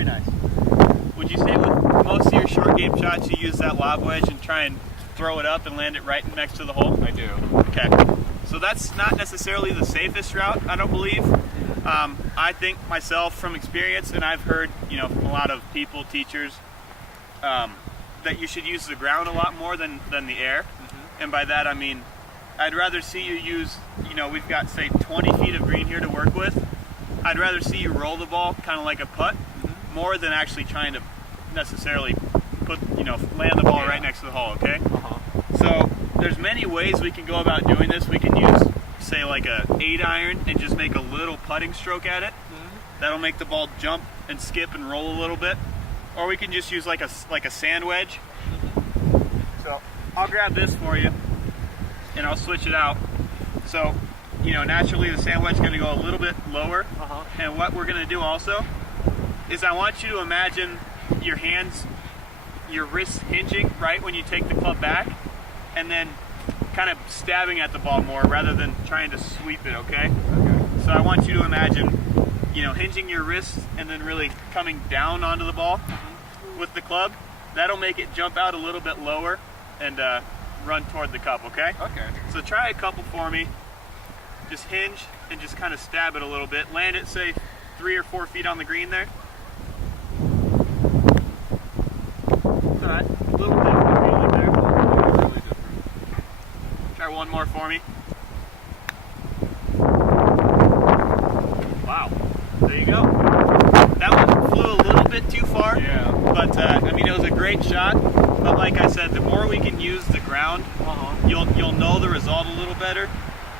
Very nice. Would you say with most of your short game shots you use that lob wedge and try and throw it up and land it right next to the hole? I do. Okay. So that's not necessarily the safest route, I don't believe. I think myself from experience, and I've heard, from a lot of people, teachers, that you should use the ground a lot more than the air. And by that I mean, I'd rather see you use, we've got say 20 feet of green here to work with. I'd rather see you roll the ball kind of like a putt more than actually trying to necessarily land the ball right next to the hole, okay? So there's many ways we can go about doing this. We can use, say, like a 8-iron and just make a little putting stroke at it. That'll make the ball jump and skip and roll a little bit. Or we can just use like a sand wedge. So I'll grab this for you and I'll switch it out. So, naturally the sand wedge is going to go a little bit lower. And what we're going to do also is I want you to imagine your hands, your wrists hinging right when you take the club back, and then kind of stabbing at the ball more rather than trying to sweep it, okay? So I want you to imagine, hinging your wrists and then really coming down onto the ball with the club. That'll make it jump out a little bit lower and run toward the cup, okay? Okay. So try a couple for me. Just hinge and just kind of stab it a little bit. Land it, say, 3 or 4 feet on the green there. Alright, a little different feeling there. Really different. Try one more for me. Wow, there you go. That one flew a little bit too far. Yeah. But, it was a great shot. But like I said, the more we can use the ground, you'll know the result a little better.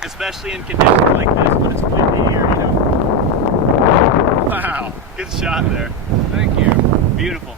Especially in conditions like this when it's windy here, Wow, good shot there. Thank you. Beautiful.